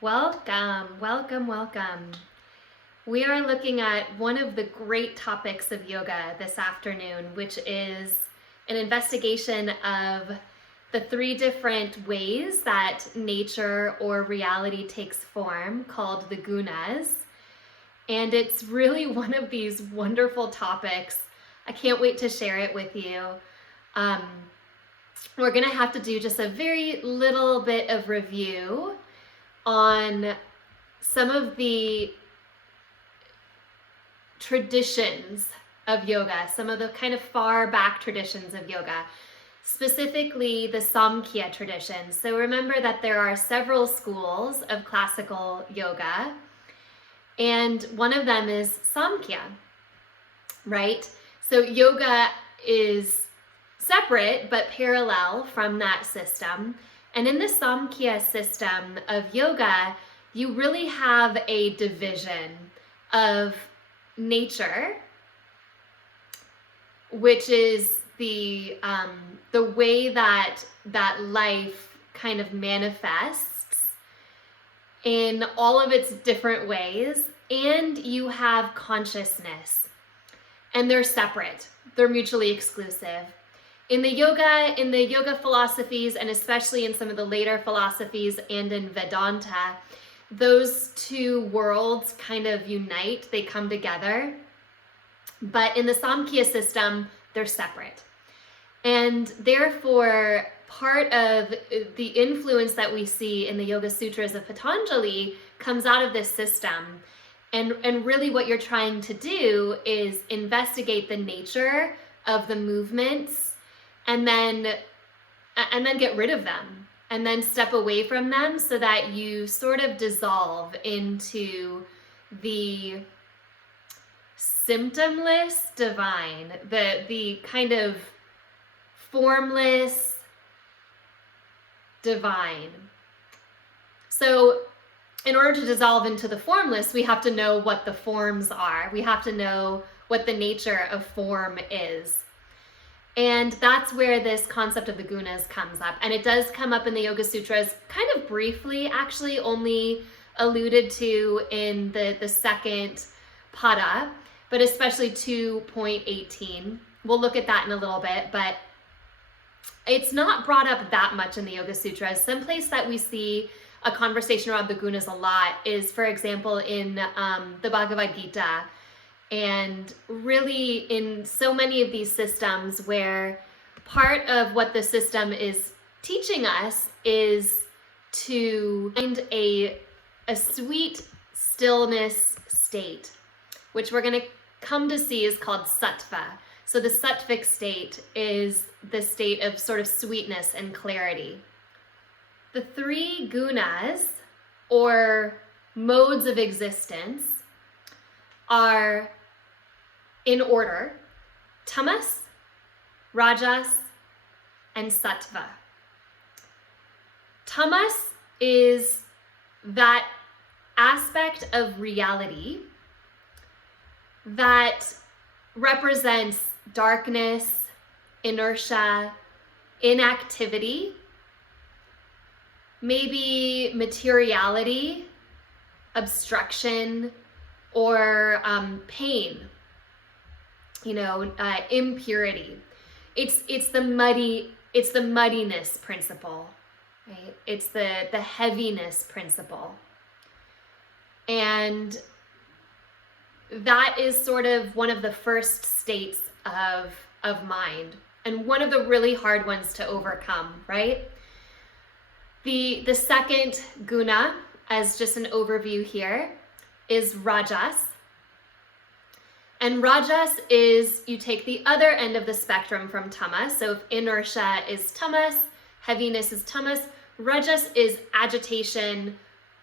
Welcome, welcome, welcome. We are looking at one of the great topics of yoga this afternoon, which is an investigation of the three different ways that nature or reality takes form, called the Gunas. And it's really one of these wonderful topics. I can't wait to share it with you. We're gonna have to do just a very little bit of review on some of the traditions of yoga, some of the kind of far back traditions of yoga, specifically the Samkhya tradition. So remember that there are several schools of classical yoga, and one of them is Samkhya, right? So yoga is separate but parallel from that system. And in the Samkhya system of yoga, you really have a division of nature, which is the way that life kind of manifests in all of its different ways, and you have consciousness, and they're separate. They're mutually exclusive. In the yoga philosophies, and especially in some of the later philosophies and in Vedanta, those two worlds kind of unite, they come together. But in the Samkhya system, they're separate. And therefore, part of the influence that we see in the Yoga Sutras of Patanjali comes out of this system. And really what you're trying to do is investigate the nature of the movements, and then get rid of them, and then step away from them so that you sort of dissolve into the symptomless divine, the kind of formless divine. So in order to dissolve into the formless, we have to know what the forms are. We have to know what the nature of form is. And that's where this concept of the gunas comes up. And it does come up in the Yoga Sutras kind of briefly, actually only alluded to in the second pada, but especially 2.18. We'll look at that in a little bit, but it's not brought up that much in the Yoga Sutras. Some place that we see a conversation around the gunas a lot is, for example, in the Bhagavad Gita. And really in so many of these systems where part of what the system is teaching us is to find a sweet stillness state, which we're going to come to see is called sattva. So the sattvic state is the state of sort of sweetness and clarity. The three gunas, or modes of existence, are in order: tamas, rajas, and sattva. Tamas is that aspect of reality that represents darkness, inertia, inactivity, maybe materiality, obstruction, or pain, impurity. It's the muddiness principle, right? It's the heaviness principle. And that is sort of one of the first states of mind, and one of the really hard ones to overcome, right? The second guna, as just an overview here, is rajas. And rajas is, you take the other end of the spectrum from tamas. So if inertia is tamas, heaviness is tamas, rajas is agitation,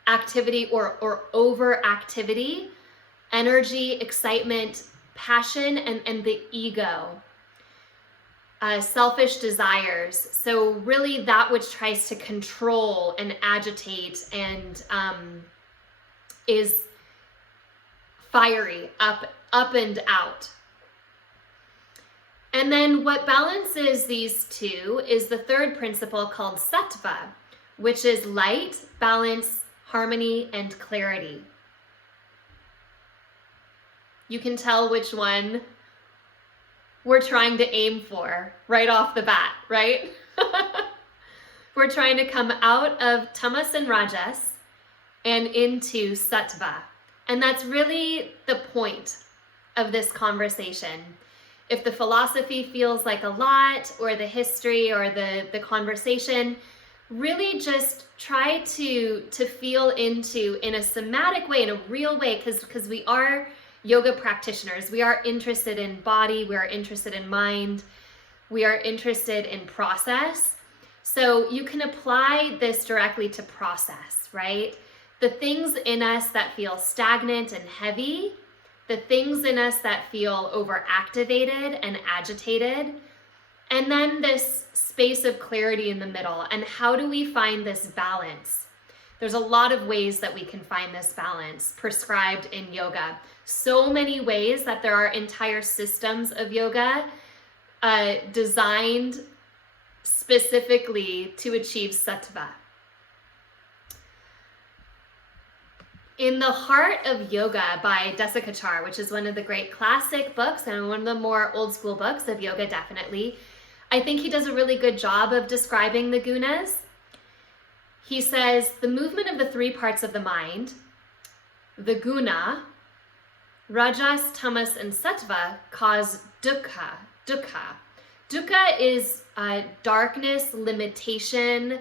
activity, or overactivity, energy, excitement, passion, and the ego, selfish desires. So really that which tries to control and agitate and is fiery, up and out. And then what balances these two is the third principle called sattva, which is light, balance, harmony, and clarity. You can tell which one we're trying to aim for right off the bat, right? We're trying to come out of tamas and rajas and into sattva. And that's really the point of this conversation. If the philosophy feels like a lot, or the history or the conversation, really just try to feel into, in a somatic way, in a real way, because we are yoga practitioners. We are interested in body, we are interested in mind, we are interested in process. So you can apply this directly to process, right? The things in us that feel stagnant and heavy, the things in us that feel overactivated and agitated, and then this space of clarity in the middle. And how do we find this balance? There's a lot of ways that we can find this balance prescribed in yoga. So many ways that there are entire systems of yoga designed specifically to achieve sattva. In the Heart of Yoga by Desikachar, which is one of the great classic books and one of the more old school books of yoga, definitely, I think he does a really good job of describing the gunas. He says the movement of the three parts of the mind, the guna, rajas, tamas, and sattva, cause dukkha. Dukkha is darkness, limitation,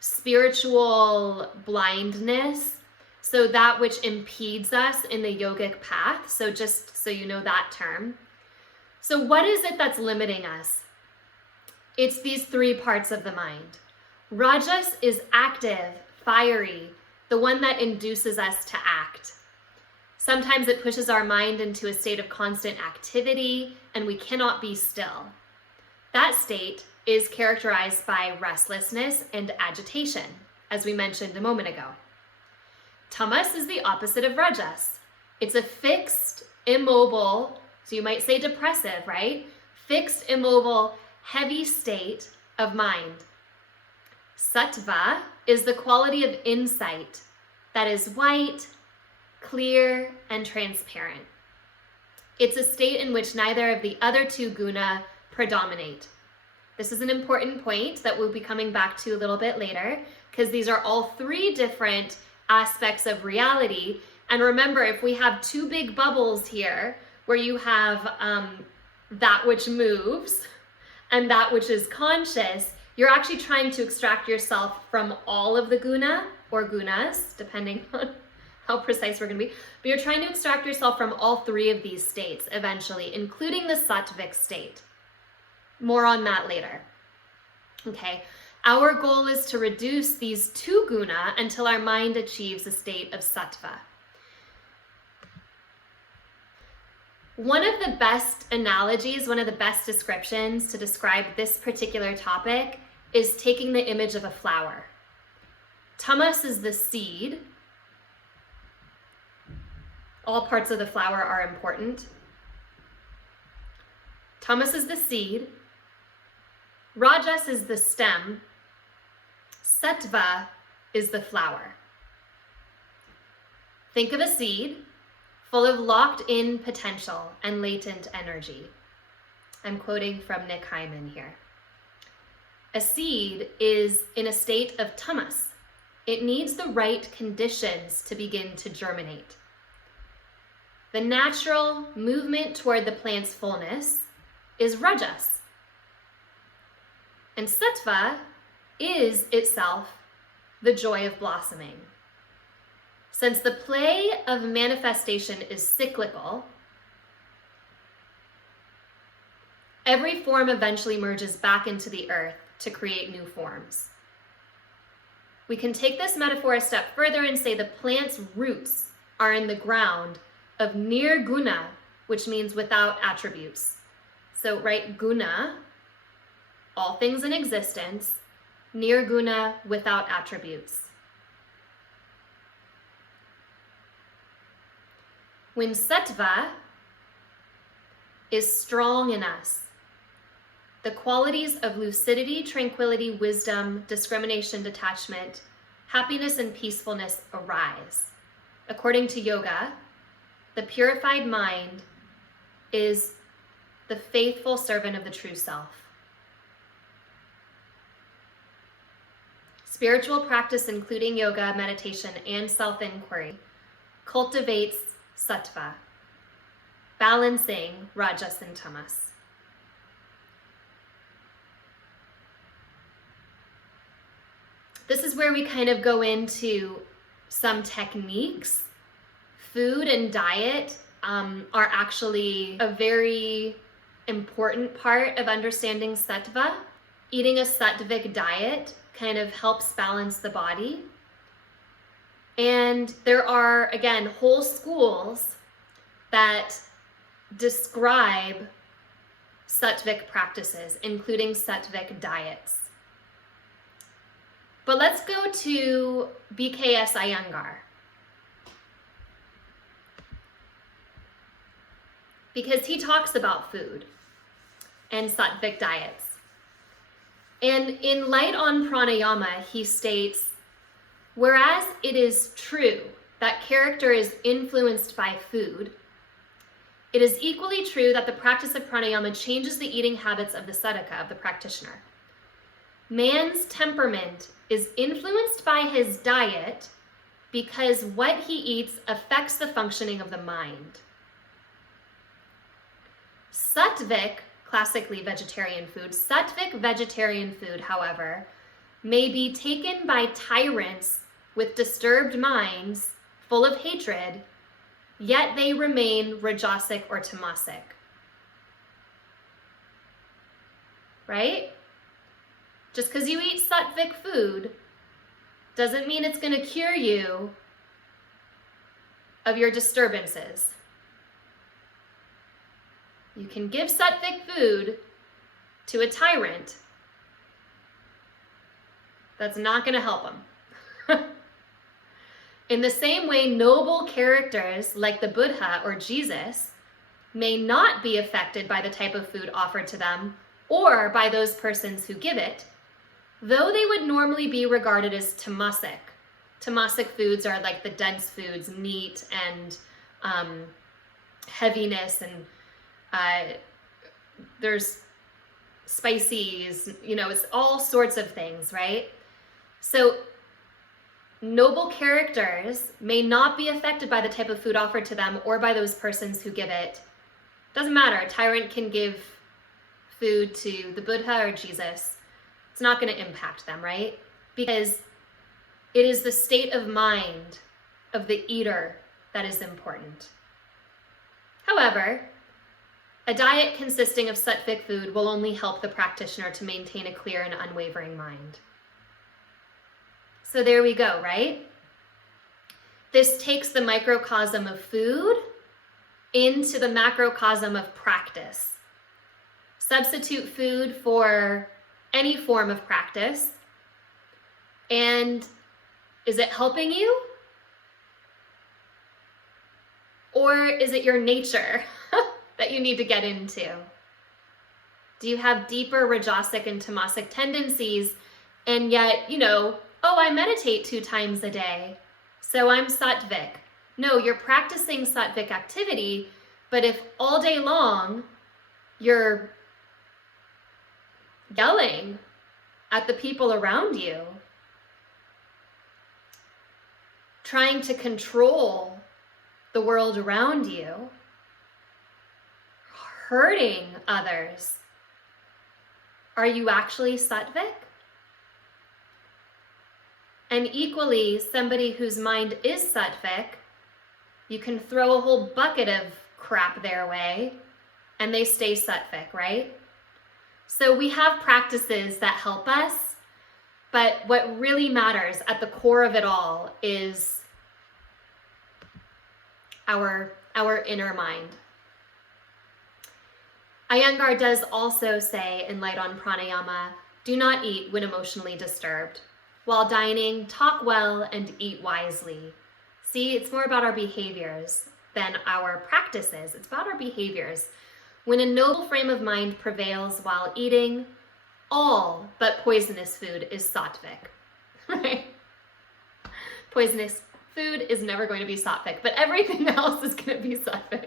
spiritual blindness. So that which impedes us in the yogic path. So just so you know that term. So what is it that's limiting us? It's these three parts of the mind. Rajas is active, fiery, the one that induces us to act. Sometimes it pushes our mind into a state of constant activity and we cannot be still. That state is characterized by restlessness and agitation, as we mentioned a moment ago. Tamas is the opposite of rajas. It's a fixed, immobile, so you might say depressive, right? Fixed, immobile, heavy state of mind. Sattva is the quality of insight that is white, clear, and transparent. It's a state in which neither of the other two guna predominate. This is an important point that we'll be coming back to a little bit later, because these are all three different aspects of reality. And remember, if we have two big bubbles here, where you have that which moves and that which is conscious, you're actually trying to extract yourself from all of the guna or gunas, depending on how precise we're going to be. But you're trying to extract yourself from all three of these states eventually, including the sattvic state. More on that later. Okay. Our goal is to reduce these two guna until our mind achieves a state of sattva. One of the best analogies, one of the best descriptions to describe this particular topic is taking the image of a flower. Tamas is the seed. All parts of the flower are important. Tamas is the seed. Rajas is the stem. Sattva is the flower. Think of a seed full of locked-in potential and latent energy. I'm quoting from Nick Hyman here. A seed is in a state of tamas. It needs the right conditions to begin to germinate. The natural movement toward the plant's fullness is rajas. And sattva is itself the joy of blossoming. Since the play of manifestation is cyclical, every form eventually merges back into the earth to create new forms. We can take this metaphor a step further and say the plant's roots are in the ground of nirguna, which means without attributes. So, right, guna, all things in existence, nirguna, without attributes. When sattva is strong in us, the qualities of lucidity, tranquility, wisdom, discrimination, detachment happiness and peacefulness arise. According to yoga, the purified mind is the faithful servant of the true self. Spiritual practice, including yoga, meditation, and self-inquiry, cultivates sattva, balancing rajas and tamas. This is where we kind of go into some techniques. Food and diet are actually a very important part of understanding sattva. Eating a sattvic diet kind of helps balance the body. And there are, again, whole schools that describe sattvic practices, including sattvic diets. But let's go to BKS Iyengar, because he talks about food and sattvic diets. And in Light on Pranayama, he states, whereas it is true that character is influenced by food, it is equally true that the practice of pranayama changes the eating habits of the sadhaka, of the practitioner. Man's temperament is influenced by his diet because what he eats affects the functioning of the mind. Sattvic, classically vegetarian food, sattvic vegetarian food, however, may be taken by tyrants with disturbed minds, full of hatred, yet they remain rajasic or tamasic. Right? Just because you eat sattvic food doesn't mean it's going to cure you of your disturbances. You can give sattvic food to a tyrant. That's not going to help him. In the same way, noble characters like the Buddha or Jesus may not be affected by the type of food offered to them or by those persons who give it, though they would normally be regarded as tamasic. Tamasic foods are like the dense foods, meat and heaviness, and there's spices, it's all sorts of things, right? So noble characters may not be affected by the type of food offered to them or by those persons who give it. Doesn't matter. A tyrant can give food to the Buddha or Jesus. It's not going to impact them, right? Because it is the state of mind of the eater that is important. However, a diet consisting of sattvic food will only help the practitioner to maintain a clear and unwavering mind. So there we go, right? This takes the microcosm of food into the macrocosm of practice. Substitute food for any form of practice. And is it helping you? Or is it your nature that you need to get into? Do you have deeper rajasic and tamasic tendencies, and yet, oh, I meditate 2 times a day, so I'm sattvic. No, you're practicing sattvic activity, but if all day long you're yelling at the people around you, trying to control the world around you, hurting others, are you actually sattvic? And equally, somebody whose mind is sattvic, you can throw a whole bucket of crap their way and they stay sattvic, right? So we have practices that help us, but what really matters at the core of it all is our inner mind. Iyengar does also say in Light on Pranayama, do not eat when emotionally disturbed. While dining, talk well and eat wisely. See, it's more about our behaviors than our practices. It's about our behaviors. When a noble frame of mind prevails while eating, all but poisonous food is sattvic, right? Poisonous food is never going to be sattvic, but everything else is going to be sattvic.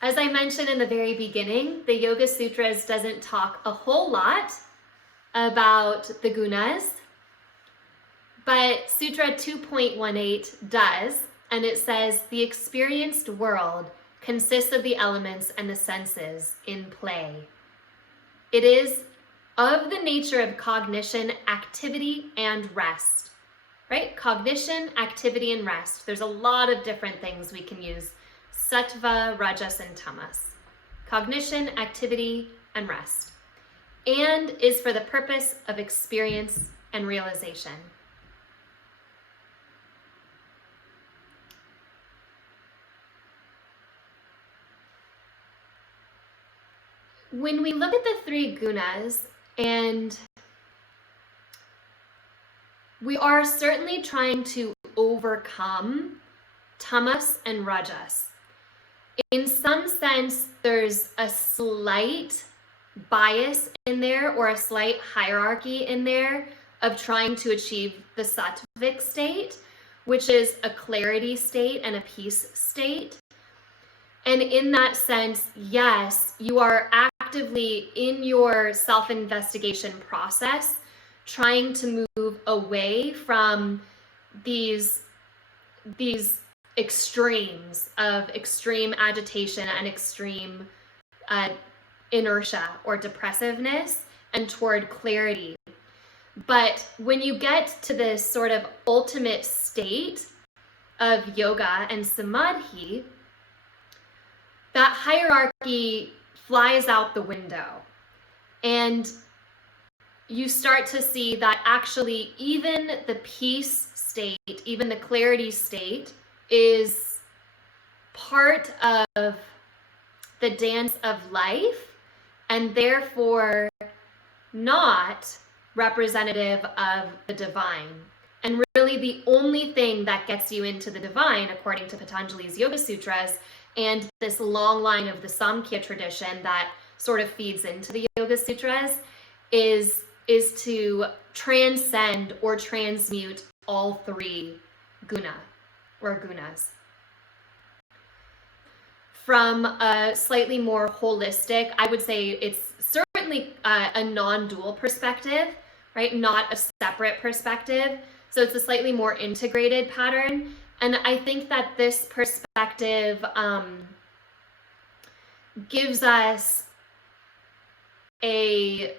As I mentioned in the very beginning, the Yoga Sutras doesn't talk a whole lot about the gunas, but Sutra 2.18 does, and it says, the experienced world consists of the elements and the senses in play. It is of the nature of cognition, activity, and rest, right? Cognition, activity, and rest. There's a lot of different things we can use. Sattva, Rajas, and Tamas. Cognition, activity, and rest. And is for the purpose of experience and realization. When we look at the three gunas, and we are certainly trying to overcome tamas and rajas. In some sense, there's a slight bias in there or a slight hierarchy in there of trying to achieve the sattvic state, which is a clarity state and a peace state. And in that sense, yes, you are actively in your self-investigation process trying to move away from these extremes of extreme agitation and extreme inertia or depressiveness and toward clarity. But when you get to this sort of ultimate state of yoga and samadhi, that hierarchy flies out the window. And you start to see that actually even the peace state, even the clarity state, is part of the dance of life and therefore not representative of the divine. And really the only thing that gets you into the divine, according to Patanjali's Yoga Sutras, and this long line of the Samkhya tradition that sort of feeds into the Yoga Sutras, is to transcend or transmute all three guna or gunas. From a slightly more holistic, I would say it's certainly a non-dual perspective, right? Not a separate perspective. So it's a slightly more integrated pattern. And I think that this perspective gives us a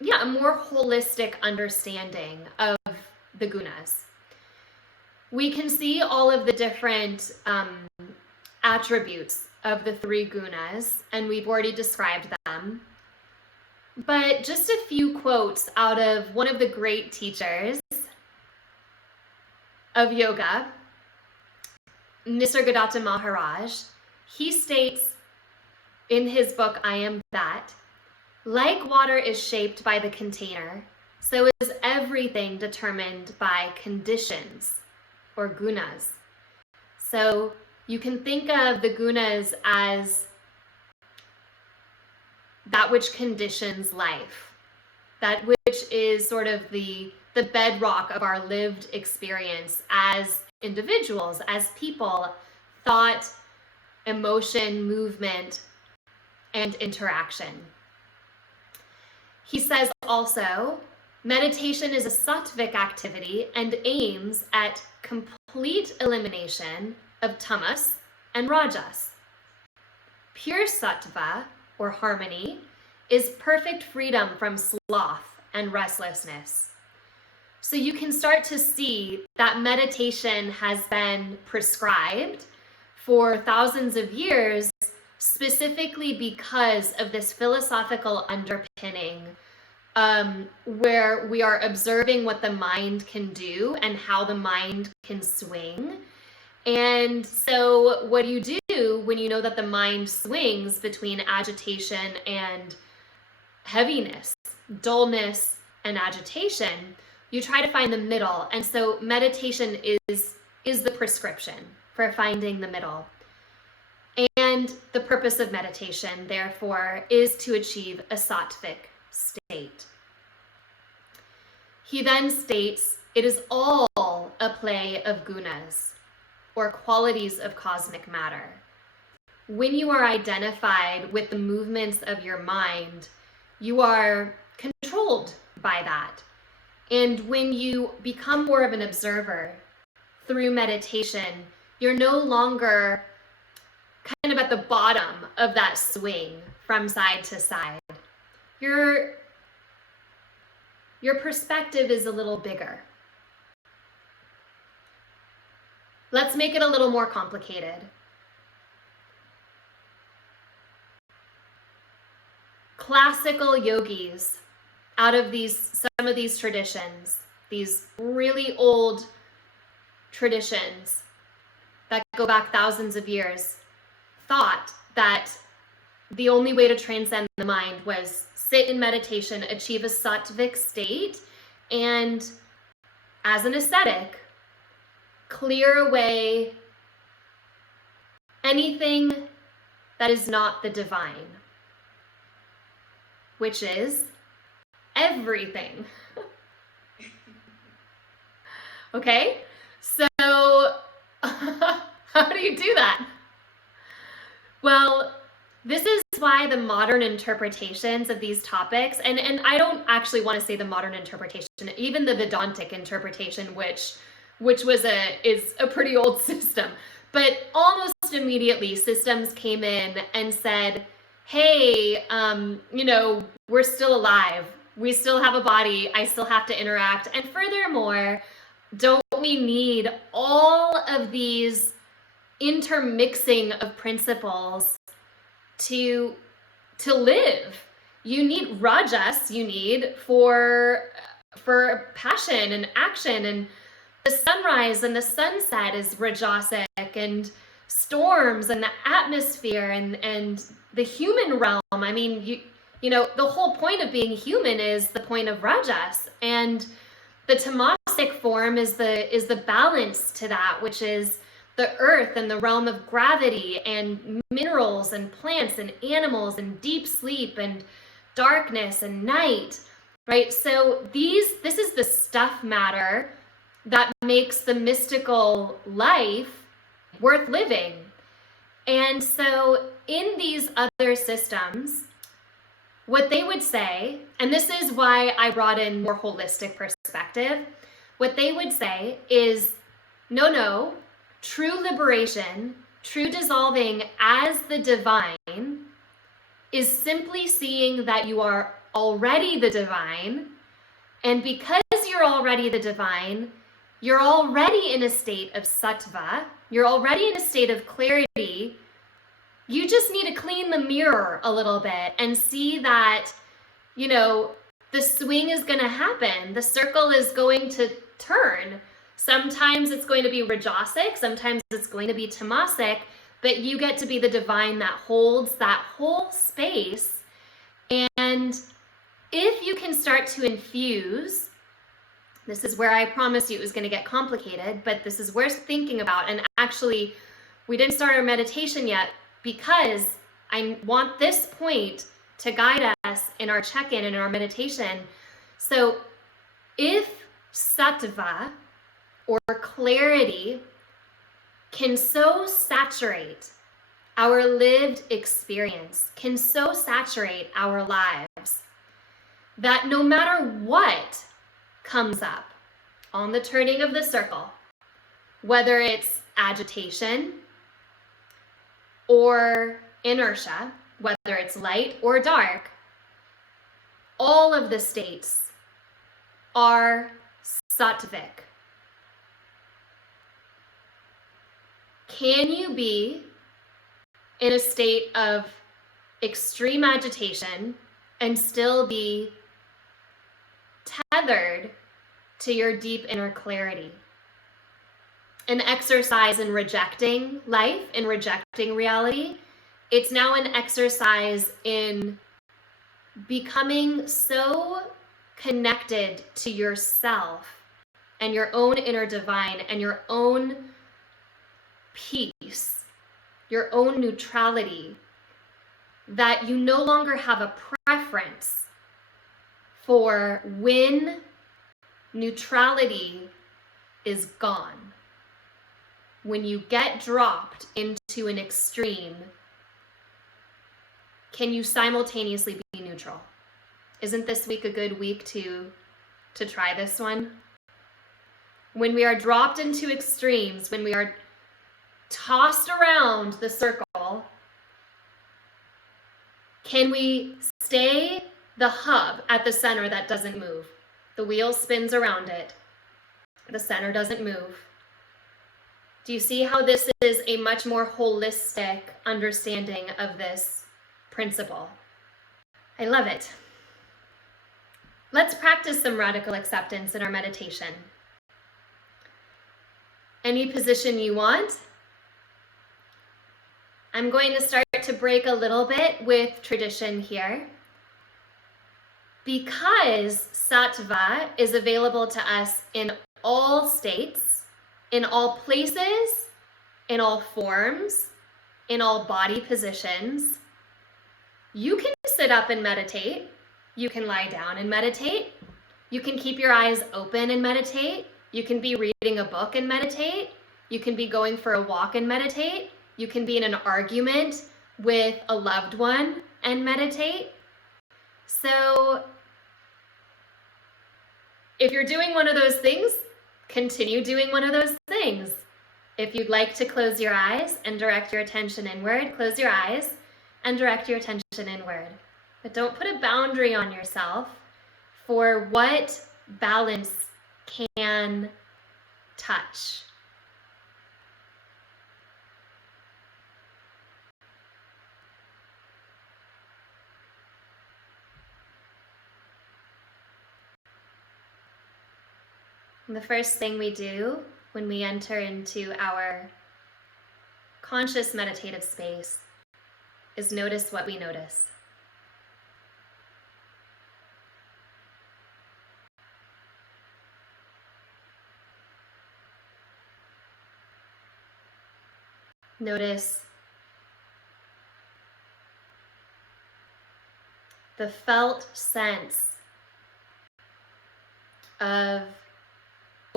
more holistic understanding of the gunas. We can see all of the different attributes of the three gunas, and we've already described them. But just a few quotes out of one of the great teachers of yoga, Nisargadatta Maharaj. He states in his book, I Am That, like water is shaped by the container, so is everything determined by conditions or gunas. So you can think of the gunas as that which conditions life, that which is sort of the bedrock of our lived experience as individuals, as people, thought, emotion, movement, and interaction. He says also, meditation is a sattvic activity and aims at complete elimination of tamas and rajas. Pure sattva, or harmony, is perfect freedom from sloth and restlessness. So you can start to see that meditation has been prescribed for thousands of years, specifically because of this philosophical underpinning, where we are observing what the mind can do and how the mind can swing. And so what do you do when you know that the mind swings between agitation and heaviness, dullness and agitation? You try to find the middle. And so meditation is the prescription for finding the middle. And the purpose of meditation, therefore, is to achieve a sattvic state. He then states, it is all a play of gunas, or qualities of cosmic matter. When you are identified with the movements of your mind, you are controlled by that. And when you become more of an observer through meditation, you're no longer kind of at the bottom of that swing from side to side. Your perspective is a little bigger. Let's make it a little more complicated. Classical yogis, out of some of these traditions, these really old traditions that go back thousands of years, thought that the only way to transcend the mind was sit in meditation, achieve a sattvic state, and as an ascetic, clear away anything that is not the divine, which is everything. Okay? So, how do you do that? Well, this is why the modern interpretations of these topics, and I don't actually want to say the modern interpretation, even the Vedantic interpretation, which is a pretty old system, but almost immediately systems came in and said, hey, we're still alive. We still have a body. I still have to interact. And furthermore, don't we need all of these intermixing of principles to live? You need rajas, you need for passion and action, and the sunrise and the sunset is rajasic, and storms and the atmosphere and the human realm. I mean, you know, the whole point of being human is the point of rajas, and the tamasic form is the balance to that, which is the earth and the realm of gravity and minerals and plants and animals and deep sleep and darkness and night, right? So this is the stuff matter that makes the mystical life worth living. And so in these other systems, what they would say, and this is why I brought in more holistic perspective, what they would say is, no, true liberation, true dissolving as the divine is simply seeing that you are already the divine, and because you're already the divine, you're already in a state of sattva, you're already in a state of clarity. You just need to clean the mirror a little bit and see that, you know, the swing is going to happen. The circle is going to turn. Sometimes it's going to be rajasic, sometimes it's going to be tamasic, but you get to be the divine that holds that whole space. And if you can start to infuse, this is where I promised you it was going to get complicated, but this is worth thinking about. And actually, we didn't start our meditation yet because I want this point to guide us in our check-in and in our meditation. So if sattva, or clarity, can so saturate our lived experience, can so saturate our lives, that no matter what comes up on the turning of the circle, whether it's agitation or inertia, whether it's light or dark, all of the states are sattvic. Can you be in a state of extreme agitation and still be tethered to your deep inner clarity? An exercise in rejecting life, in rejecting reality. It's now an exercise in becoming so connected to yourself and your own inner divine and your own peace, your own neutrality, that you no longer have a preference for when Neutrality is gone. When you get dropped into an extreme, can you simultaneously be neutral? Isn't this week a good week to try this one? When we are dropped into extremes, when we are tossed around the circle, can we stay the hub at the center that doesn't move? The wheel spins around it. The center doesn't move. Do you see how this is a much more holistic understanding of this principle? I love it. Let's practice some radical acceptance in our meditation. Any position you want. I'm going to start to break a little bit with tradition here. Because sattva is available to us in all states, in all places, in all forms, in all body positions, you can sit up and meditate. You can lie down and meditate. You can keep your eyes open and meditate. You can be reading a book and meditate. You can be going for a walk and meditate. You can be in an argument with a loved one and meditate. So if you're doing one of those things, continue doing one of those things. If you'd like to close your eyes and direct your attention inward, close your eyes and direct your attention inward. But don't put a boundary on yourself for what balance can touch. And the first thing we do when we enter into our conscious meditative space is notice what we notice. Notice the felt sense of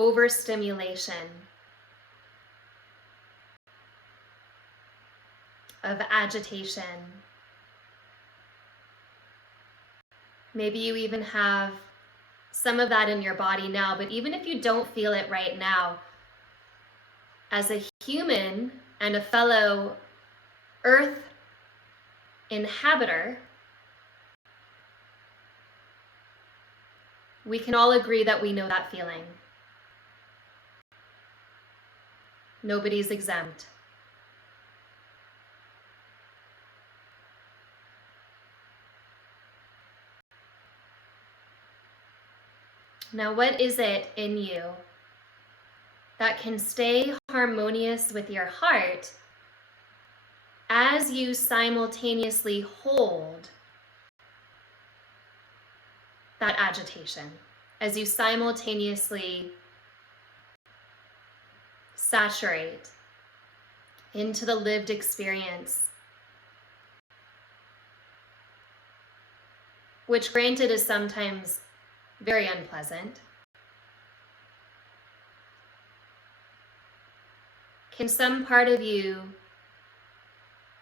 overstimulation, of agitation. Maybe you even have some of that in your body now, but even if you don't feel it right now, as a human and a fellow earth inhabitor, we can all agree that we know that feeling. Nobody's exempt. Now, what is it in you that can stay harmonious with your heart as you simultaneously hold that agitation, as you simultaneously saturate into the lived experience, which granted is sometimes very unpleasant? Can some part of you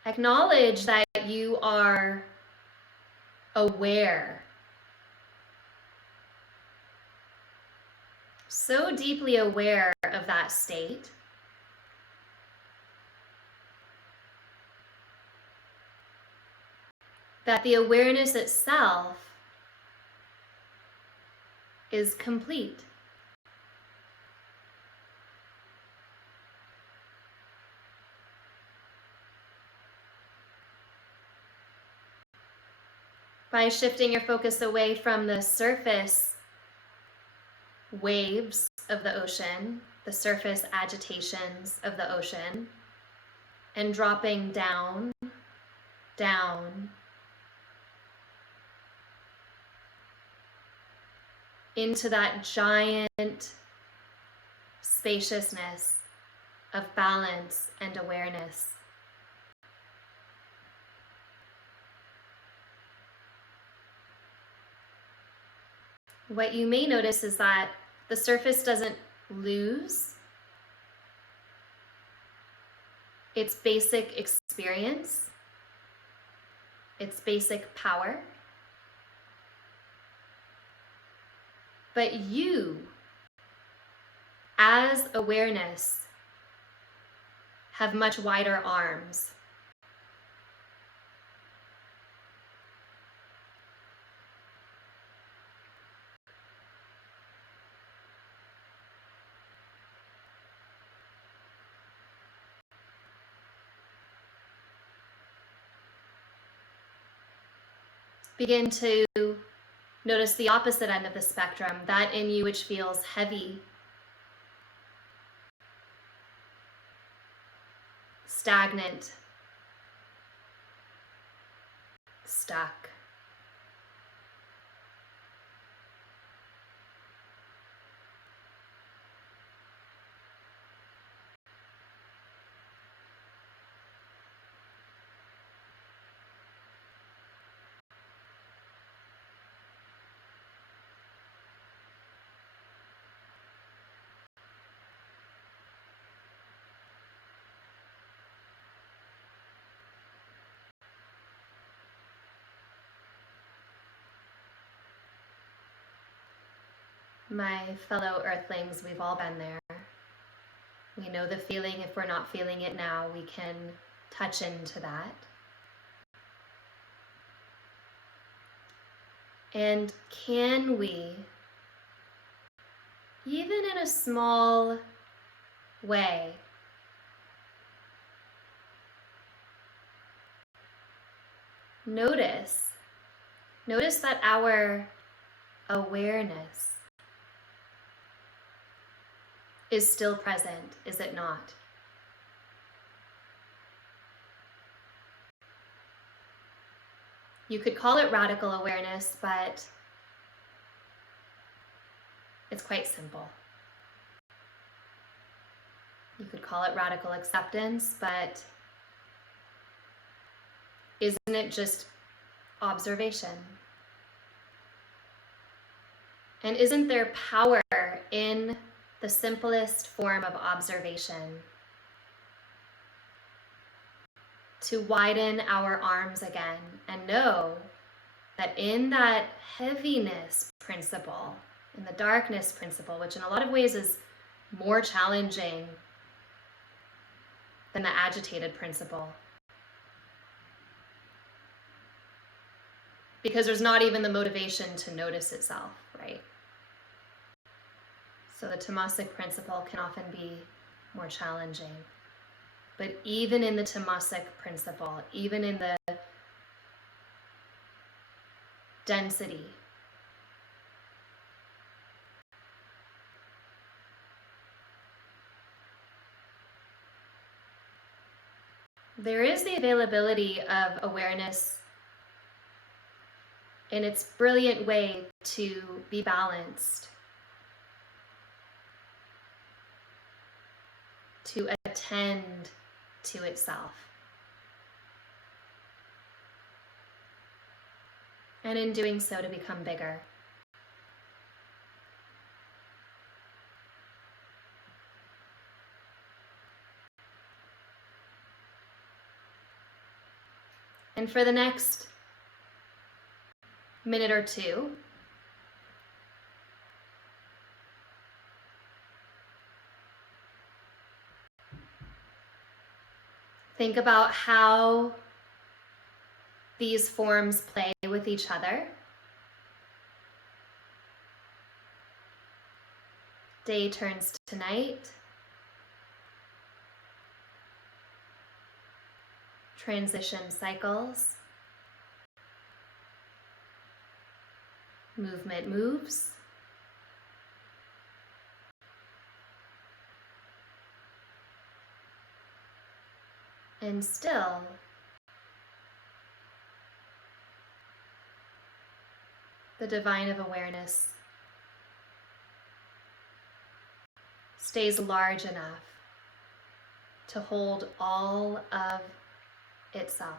acknowledge that you are aware, so deeply aware of that state, that the awareness itself is complete? By shifting your focus away from the surface waves of the ocean, the surface agitations of the ocean, and dropping down, down, into that giant spaciousness of balance and awareness. What you may notice is that The surface doesn't lose its basic experience, its basic power, but you, as awareness, have much wider arms. Begin to notice the opposite end of the spectrum, that in you which feels heavy, stagnant, stuck. My fellow earthlings, we've all been there. We know the feeling. If we're not feeling it now, we can touch into that. And can we, even in a small way, notice that our awareness is still present, is it not? You could call it radical awareness, but it's quite simple. You could call it radical acceptance, but isn't it just observation? And isn't there power in the simplest form of observation to widen our arms again and know that in that heaviness principle, in the darkness principle, which in a lot of ways is more challenging than the agitated principle, because there's not even the motivation to notice itself, right? So the tamasic principle can often be more challenging. But even in the tamasic principle, even in the density, there is the availability of awareness in its brilliant way to be balanced, to attend to itself. And in doing so, to become bigger. And for the next minute or two, think about how these forms play with each other. Day turns to night. Transition cycles. Movement moves. And still, the divine of awareness stays large enough to hold all of itself.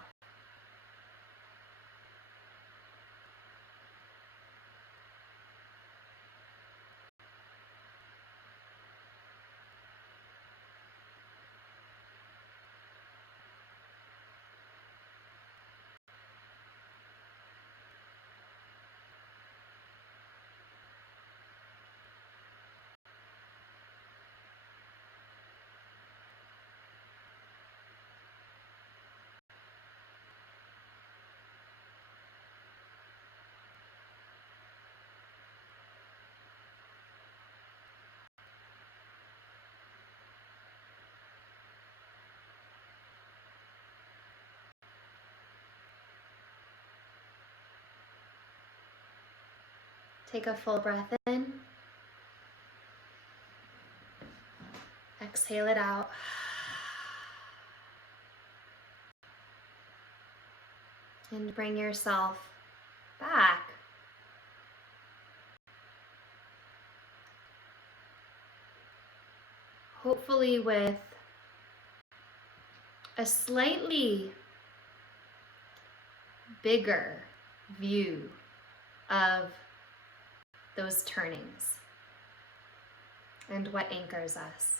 Take a full breath in. Exhale it out. And bring yourself back. Hopefully with a slightly bigger view of those turnings and what anchors us.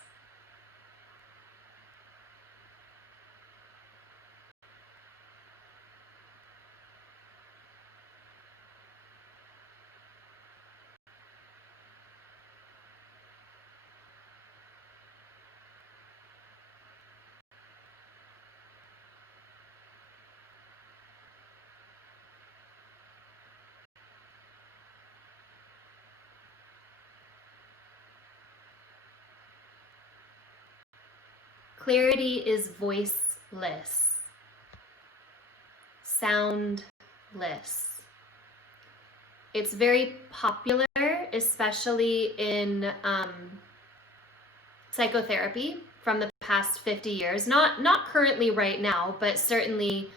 Clarity is voiceless, soundless. It's very popular, especially in psychotherapy from the past 50 years. Not currently right now, but certainly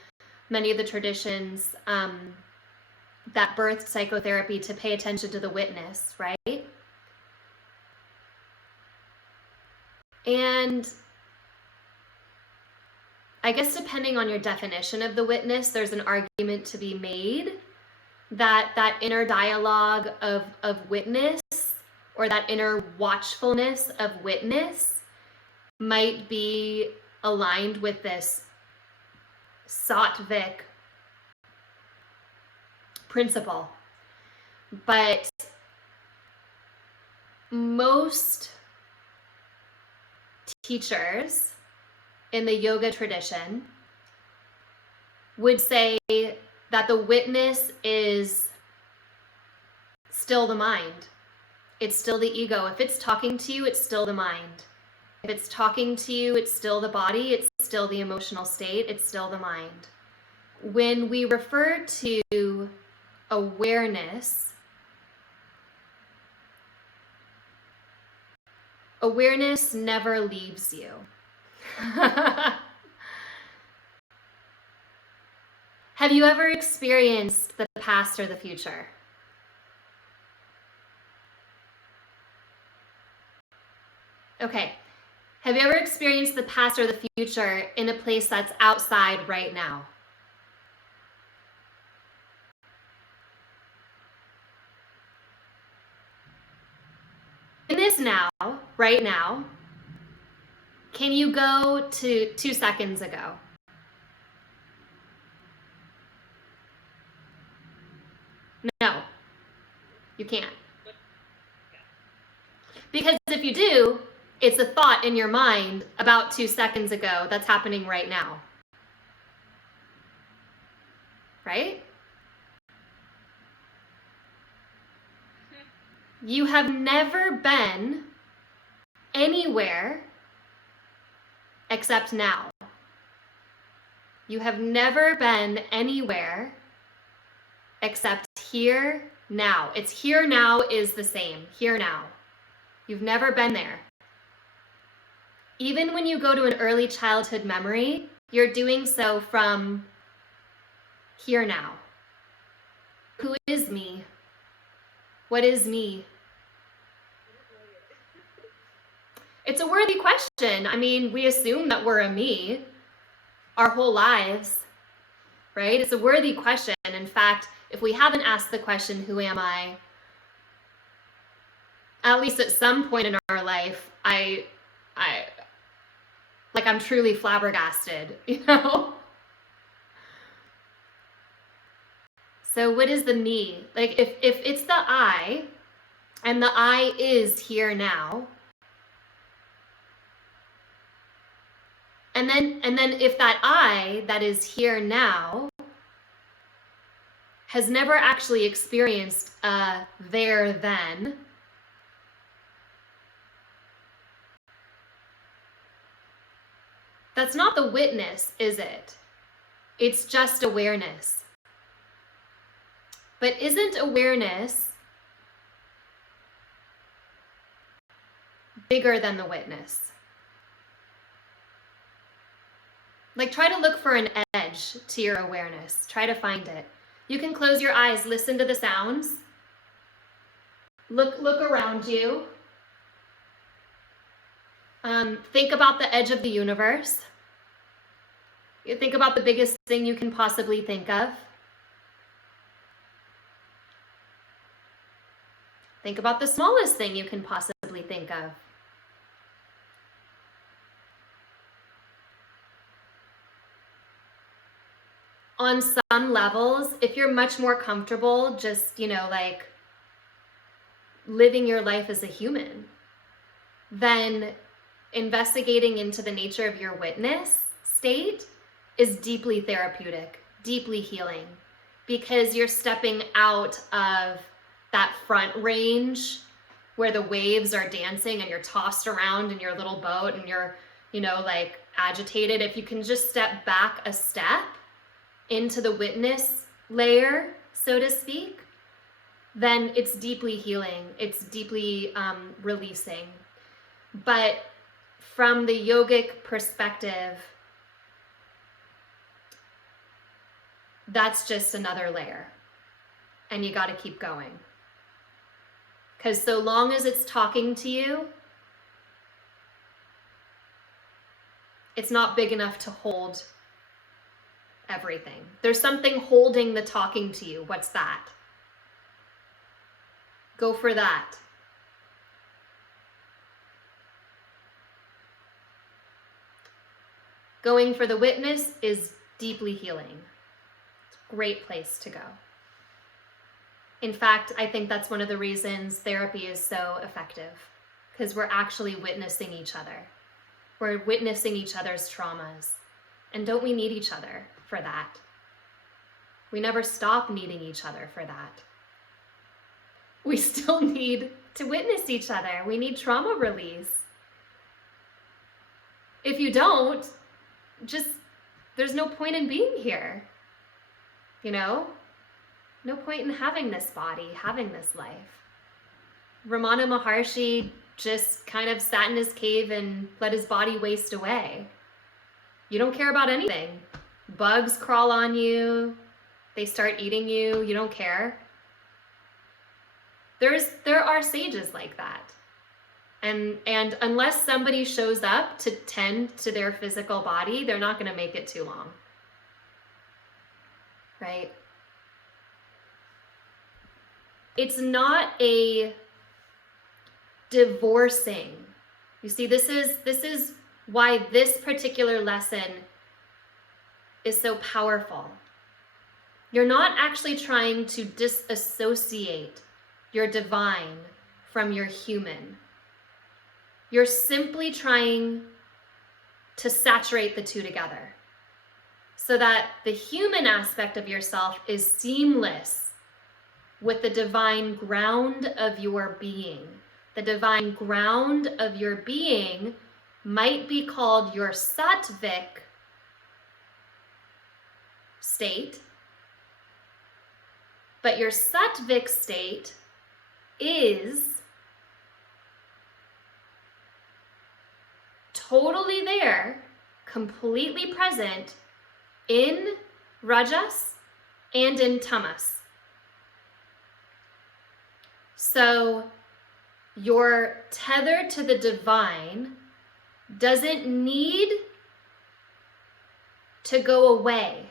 many of the traditions that birthed psychotherapy to pay attention to the witness, right? And I guess depending on your definition of the witness, there's an argument to be made that that inner dialogue of witness, or that inner watchfulness of witness, might be aligned with this Sattvic principle. But most teachers in the yoga tradition would say that the witness is still the mind. It's still the ego. If it's talking to you, it's still the mind. If it's talking to you, it's still the body. It's still the emotional state. It's still the mind. When we refer to awareness, awareness never leaves you. Have you ever experienced the past or the future? Okay. Have you ever experienced the past or the future in a place that's outside right now? In this now, right now, can you go to 2 seconds ago? No, you can't. Because if you do, it's a thought in your mind about 2 seconds ago that's happening right now. Right? You have never been anywhere except now. You have never been anywhere except here now. It's here now is the same. Here now. You've never been there. Even when you go to an early childhood memory, you're doing so from here now. Who is me? What is me? It's a worthy question. I mean, we assume that we're a me our whole lives, right? It's a worthy question. In fact, if we haven't asked the question, who am I? At least at some point in our life, I'm truly flabbergasted, you know? So what is the me? Like if it's the I, and the I is here now, and then if that I that is here now has never actually experienced a there then, that's not the witness, is it? It's just awareness. But isn't awareness bigger than the witness. Like, try to look for an edge to your awareness. Try to find it. You can close your eyes, listen to the sounds. Look around you. Think about the edge of the universe. You think about the biggest thing you can possibly think of. Think about the smallest thing you can possibly think of. On some levels, if you're much more comfortable just, like living your life as a human, then investigating into the nature of your witness state is deeply therapeutic, deeply healing, because you're stepping out of that front range where the waves are dancing and you're tossed around in your little boat and you're, like agitated. If you can just step back a step into the witness layer, so to speak, then it's deeply healing. It's deeply releasing. But from the yogic perspective, that's just another layer. And you got to keep going. Because so long as it's talking to you, it's not big enough to hold everything. There's something holding the talking to you. What's that? Go for that. Going for the witness is deeply healing. It's a great place to go. In fact, I think that's one of the reasons therapy is so effective, because we're actually witnessing each other. We're witnessing each other's traumas. And don't we need each other for that? We never stop needing each other for that. We still need to witness each other. We need trauma release. If you don't, there's no point in being here. No point in having this body, having this life. Ramana Maharshi just kind of sat in his cave and let his body waste away. You don't care about anything. Bugs crawl on you. They start eating you. You don't care. There are sages like that. And unless somebody shows up to tend to their physical body, they're not going to make it too long. Right? It's not a divorcing. You see, this is why this particular lesson is so powerful. You're not actually trying to disassociate your divine from your human. You're simply trying to saturate the two together so that the human aspect of yourself is seamless with the divine ground of your being. The divine ground of your being might be called your sattvic state, but your sattvic state is totally there, completely present in rajas and in tamas. So your tether to the divine doesn't need to go away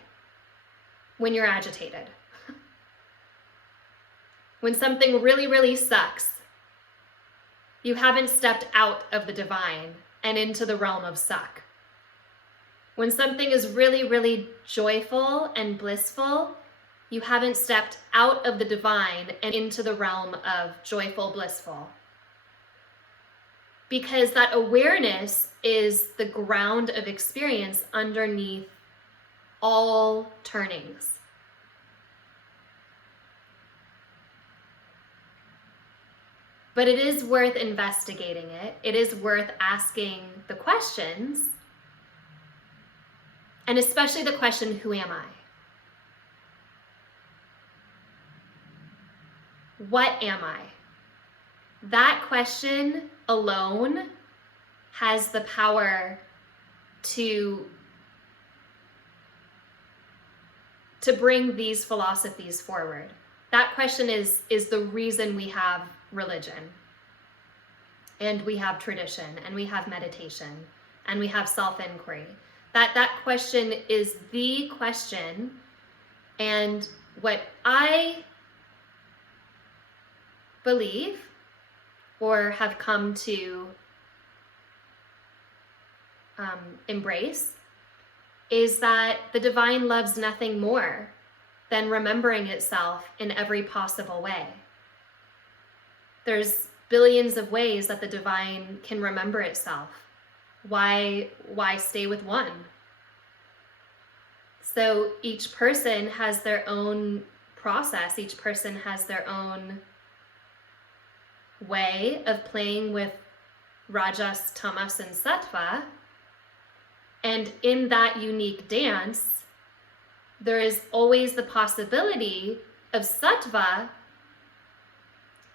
when you're agitated. When something really, really sucks, you haven't stepped out of the divine and into the realm of suck. When something is really, really joyful and blissful, you haven't stepped out of the divine and into the realm of joyful, blissful. Because that awareness is the ground of experience underneath all turnings. But it is worth investigating it. It is worth asking the questions. And especially the question, who am I? What am I? That question alone has the power to bring these philosophies forward. That question is the reason we have religion, and we have tradition, and we have meditation, and we have self-inquiry. That question is the question. And what I believe or have come to embrace is that the divine loves nothing more than remembering itself in every possible way. There's billions of ways that the divine can remember itself. Why stay with one? So each person has their own process. Each person has their own way of playing with Rajas, Tamas, and Sattva. And in that unique dance, there is always the possibility of Sattva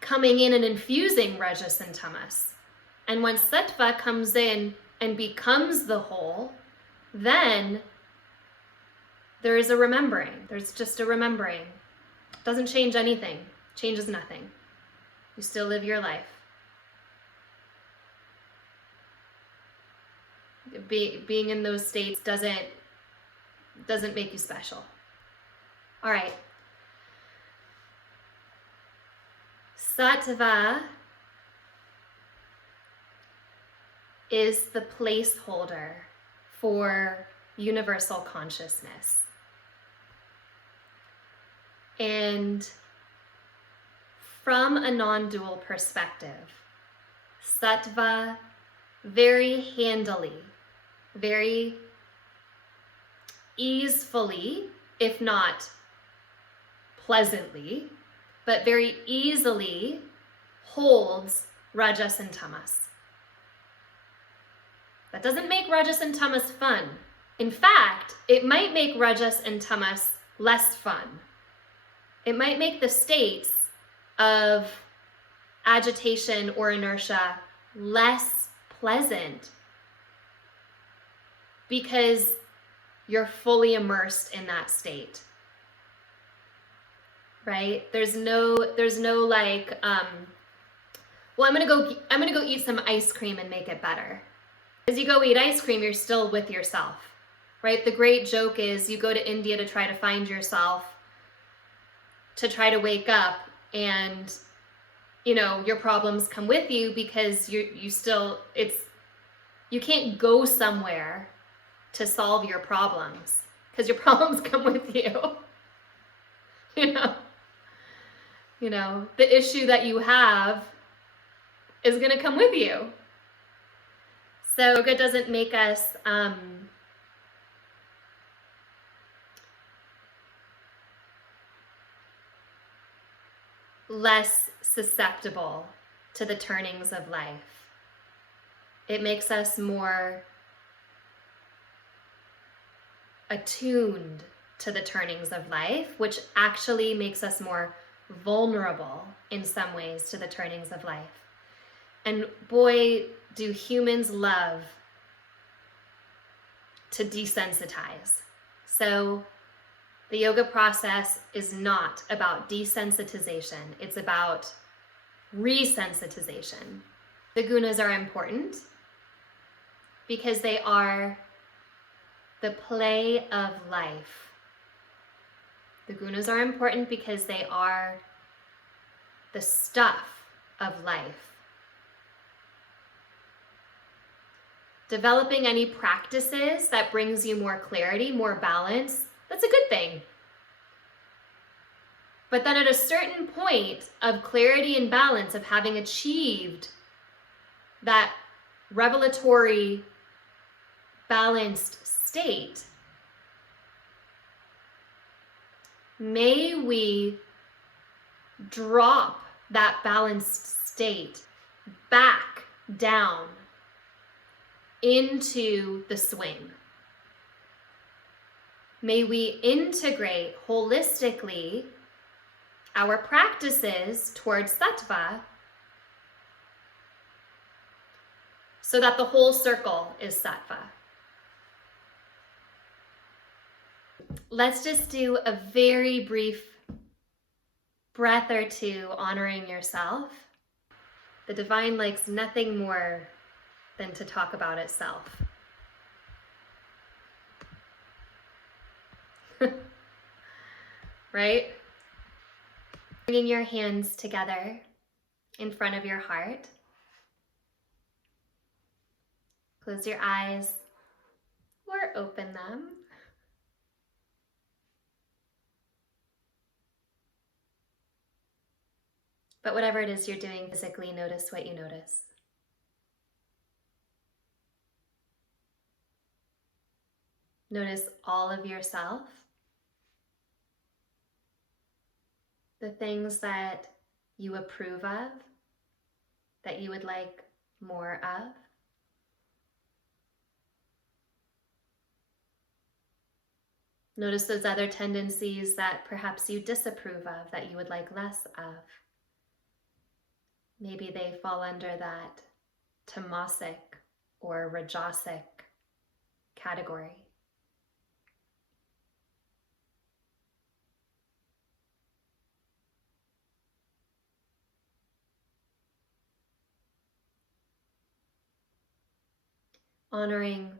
coming in and infusing Rajas and Tamas. And once Sattva comes in and becomes the whole, then there is a remembering. There's just a remembering. Doesn't change anything. Changes nothing. You still live your life. Being in those states doesn't make you special. All right. Sattva is the placeholder for universal consciousness. And from a non-dual perspective, Sattva very handily, very easefully, if not pleasantly, but very easily holds Rajas and Tamas. That doesn't make Rajas and Tamas fun. In fact, it might make Rajas and Tamas less fun. It might make the states of agitation or inertia less pleasant because you're fully immersed in that state. Right? There's no like, well, I'm gonna go eat some ice cream and make it better. As you go eat ice cream, you're still with yourself, right? The great joke is you go to India to try to find yourself, to try to wake up, and your problems come with you because you can't go somewhere to solve your problems because your problems come with you. The issue that you have is going to come with you. So yoga doesn't make us less susceptible to the turnings of life. It makes us more attuned to the turnings of life, which actually makes us more vulnerable in some ways to the turnings of life. And boy, do humans love to desensitize. So the yoga process is not about desensitization. It's about resensitization. The gunas are important because they are the play of life. The gunas are important because they are the stuff of life. Developing any practices that brings you more clarity, more balance, that's a good thing. But then at a certain point of clarity and balance, of having achieved that revelatory, balanced state, may we drop that balanced state back down into the swing. May we integrate holistically our practices towards sattva so that the whole circle is sattva. Let's just do a very brief breath or two honoring yourself. The divine likes nothing more than to talk about itself. Right? Bringing your hands together in front of your heart. Close your eyes or open them. But whatever it is you're doing physically, notice what you notice. Notice all of yourself. The things that you approve of, that you would like more of. Notice those other tendencies that perhaps you disapprove of, that you would like less of. Maybe they fall under that tamasic or rajasic category. Honoring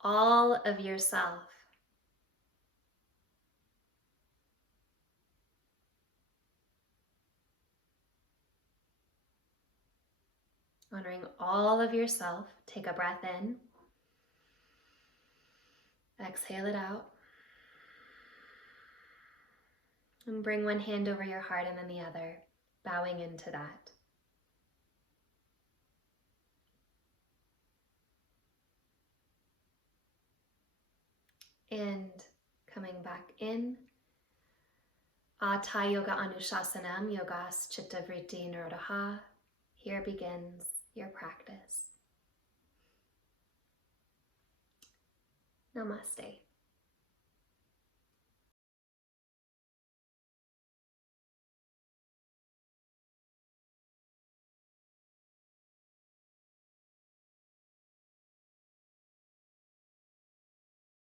all of yourself. Honoring all of yourself. Take a breath in. Exhale it out. And bring one hand over your heart and then the other, bowing into that. And coming back in. Hatha Yoga Anushasanam, Yogas Chitta Vritti Nirodha. Here begins your practice. Namaste.